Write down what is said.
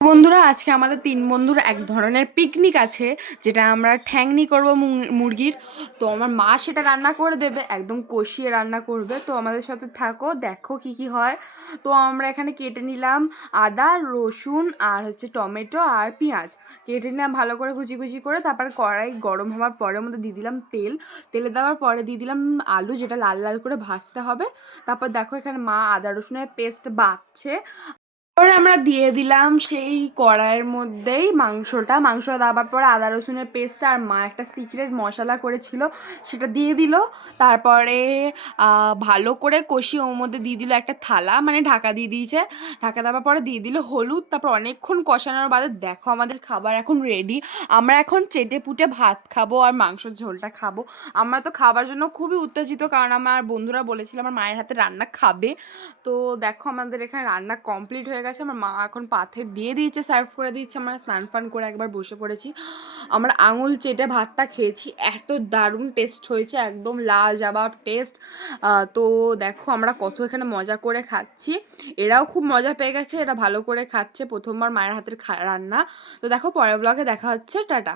বন্ধুরা, আজকে আমাদের তিন বন্ধুর এক ধরনের পিকনিক আছে, যেটা আমরা ঠ্যাংনি করব মুরগির। তো আমার মা সেটা রান্না করে দেবে, একদম কষিয়ে রান্না করবে। তো আমাদের সাথে থাকো, দেখো কি কি হয়। তো আমরা এখানে কেটে নিলাম আদা, রসুন আর হচ্ছে টমেটো আর পেঁয়াজ কেটে নিলাম ভালো করে কুচি কুচি করে। তারপর কড়াই গরম হওয়ার পরে মধ্যে দিয়ে দিলাম তেলে দেওয়ার পরে দিয়ে দিলাম আলু, যেটা লাল লাল করে ভাজতে হবে। তারপর দেখো এখানে মা আদা রসুনের পেস্ট বাটছে। পরে আমরা দিয়ে দিলাম সেই কড়াইয়ের মধ্যেই মাংসটা দেওয়ার পরে আদা রসুনের পেস্ট আর মা একটা সিক্রেট মশলা করেছিল সেটা দিয়ে দিল। তারপরে ভালো করে কষিয়ে ওর মধ্যে দিয়ে দিল একটা থালা, মানে ঢাকা দিয়ে দিয়েছে। ঢাকা দেওয়ার পরে দিয়ে দিল হলুদ। তারপর অনেকক্ষণ কষানোর বাদে দেখো আমাদের খাবার এখন রেডি। আমরা এখন চেটে পুটে ভাত খাবো আর মাংসের ঝোলটা খাবো। আমরা তো খাবার জন্য খুবই উত্তেজিত, কারণ আমার বন্ধুরা বলেছিল আমার মায়ের হাতে রান্না খাবে। তো দেখো আমাদের এখানে রান্না কমপ্লিট হয়ে গেছে। আমার মা এখন পাথে দিয়ে দিয়েছে, সার্ভ করে দিচ্ছে। আমরা স্নান ফান করে একবার বসে পড়েছি। আমরা আঙুল চেটে ভাতটা খেয়েছি, এত দারুণ টেস্ট হয়েছে, একদম লাজবাব টেস্ট। তো দেখো আমরা কত এখানে মজা করে খাচ্ছি। এরাও খুব মজা পেয়ে গেছে, এরা ভালো করে খাচ্ছে, প্রথমবার মায়ের হাতের রান্না। তো দেখো পরের ব্লগে দেখা হচ্ছে, টাটা।